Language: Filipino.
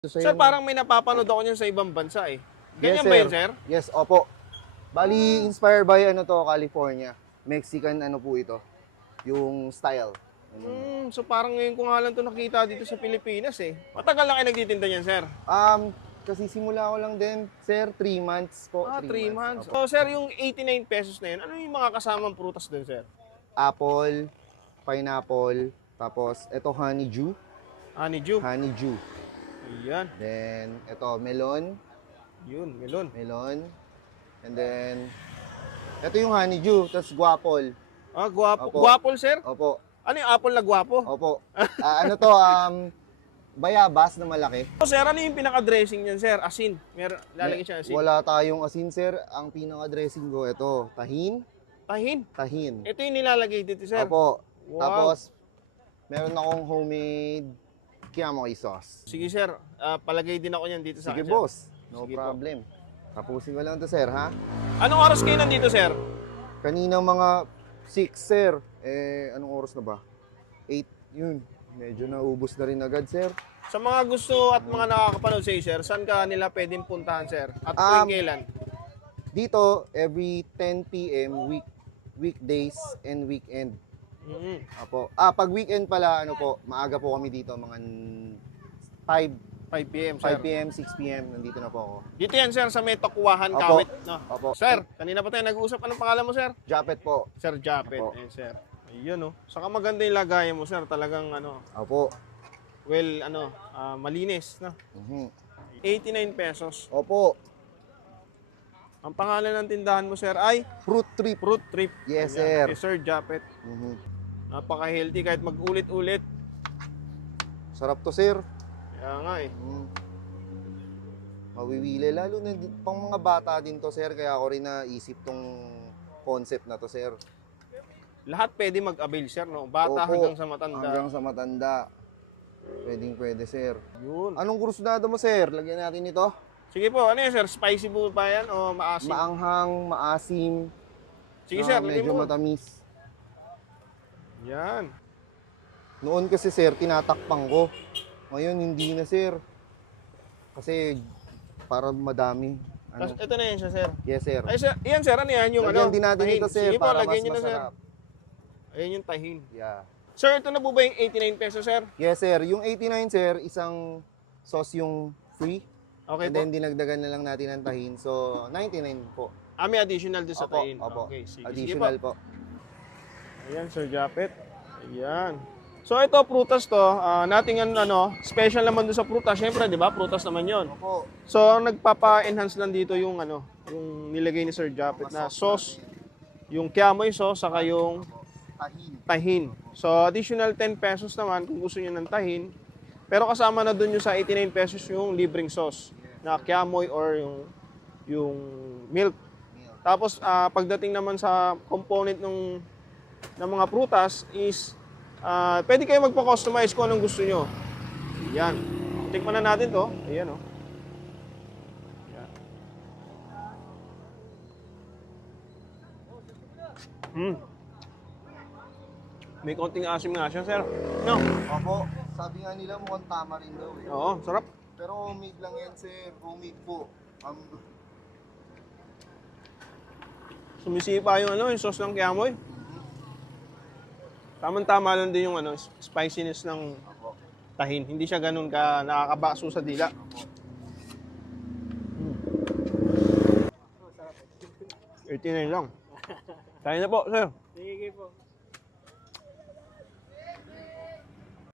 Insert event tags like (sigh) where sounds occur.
Sa'yo Sir, parang may napapanood ako niyan sa ibang bansa eh. Ganyan Yes, ba yun, sir? Yes, opo. Bali, inspired by ano to, California. Mexican ano po ito. Yung style. Hmm, so parang ngayon ko nga lang ito nakita dito sa Pilipinas eh. Matagal lang kayo nagtitinda niyan, sir? Um, kasi simula ko lang din, sir, 3 months po. Ah, 3 three months. Opo. So, sir, yung 89 pesos na yun, ano yung mga kasamang prutas doon, sir? Apple, pineapple, tapos ito honeydew, Honeydew. honeydew. Ayan. Then, ito melon, Yun, melon. melon. And then, ito yung honeydew, tapos guapol. Ah, guwapo. Opo. Guwapol, sir? Opo, Ano yung apple na guwapo? opo. (laughs) Ah, ano to, um, bayabas na malaki. So, sir, ano yung pinaka-dressing niyan, sir? Asin. Meron, lalagyan siya asin. Wala tayong asin, sir. Ang pinaka-dressing ko, ito, tahin, Tahin. tahin. Ito yung nilalagay dito, sir. Opo. Wow. Tapos, meron akong homemade kiamoy sauce. Sige, sir. Ah, palagay din ako niyan dito sa Sige, akin, sir. boss. No Sige po. problem. Tapusin ko lang to, sir, ha? Anong oras kayo nandito, sir? Kanina mga 6, sir. Eh, anong oras na ba? 8, yun. Medyo naubos na rin agad, sir. Sa mga gusto at mga nakakapanood sa sir, saan ka nila pwedeng puntahan, sir? At Um, tuwing kailan? Dito, every 10 p.m. week weekdays and weekend. Mhm. Apo. Ah, pag weekend pala, ano po, maaga po kami dito, mga 5, 5 p.m., sir. 5 p.m., 6 p.m. Nandito na po ako. Dito yan, sir, sa may Tokuwahan, Opo. Kawit. No? Opo. Sir, kanina pa tayo nag-uusap. Anong pangalan mo, sir? Japet po. Sir Japet. Opo. Eh, sir. Ayun, oh. Saka maganda yung lagayan mo, sir. Talagang, ano, Opo. well, ano, ah, malinis, no? Mhm. 89 pesos. Opo. Ang pangalan ng tindahan mo, sir, ay Fruit trip. Fruit Trip. Yes, Ayan, sir. kay Sir Japet. Mhm. Napaka-healthy kahit mag-ulit-ulit. Sarap to, sir. Kaya nga eh. Mm. Mawiwili. Lalo na pang mga bata din to, sir. Kaya ako rin naisip tong concept na to, sir. Lahat pwede mag-avail, sir, no? Bata Opo. hanggang sa matanda. Hanggang sa matanda. Pwedeng pwede, sir. Yun. Anong krusnado mo, sir? Lagyan natin ito. Sige po, ano yan, sir? Spicy po ba yan o maasim? Maanghang, maasim. Sige, sir. Medyo Medyo mo. matamis. Yan. Noon kasi, sir, tinatakpan ko. Ngayon, hindi na, sir. Kasi, para madami. Ano? ito na yan siya, sir. Yes, sir. Ay, sir, yan, sir. Ano yan? Yung Lagyan ano? din natin tahin. ito, sir, Sige po, para mas lagyan nyo na, sir. masarap. Ayan yung tahin. Yeah. Sir, ito na po ba yung 89 pesos, sir? Yes, sir. Yung 89, sir, isang sauce yung free. Okay And po. then, dinagdagan na lang natin ng tahin. So, 99 po. Ah, may additional doon sa Opo, tahin. opo. Okay, sige. Additional Sige po. po. Ayan, Sir Japet. Ayan. So, ito, prutas to. Ah, nating ano, special naman doon sa prutas. Siyempre, di ba? Prutas naman yon. Opo. So, ang nagpapa-enhance lang dito yung ano, yung nilagay ni Sir Japet na sauce, yung kiamoy sauce, saka yung Tahin. tahin. So, additional 10 pesos naman kung gusto niyo ng tahin. Pero kasama na doon yung sa 89 pesos yung libreng sauce na kiamoy or yung yung milk. Tapos ah, pagdating naman sa component ng ng mga prutas is ah, pwede kayo magpa-customize kung anong gusto nyo. Yan. Tikman na natin to. Ayan oh. Yan. Hmm. May konting asim nga siya, sir. No? Opo. Sabi nga nila mukhang tama rin daw eh. Oo, sarap. Pero homemade lang yan, sir. Homemade po. Um, Sumisipa yung ano, yung sauce ng kiamoy. Tamang-tama lang din yung ano, spiciness ng tahin. Hindi siya ganun ka nakakabaso sa dila. Mm. 89 lang. Kaya na po, sir. Sige po.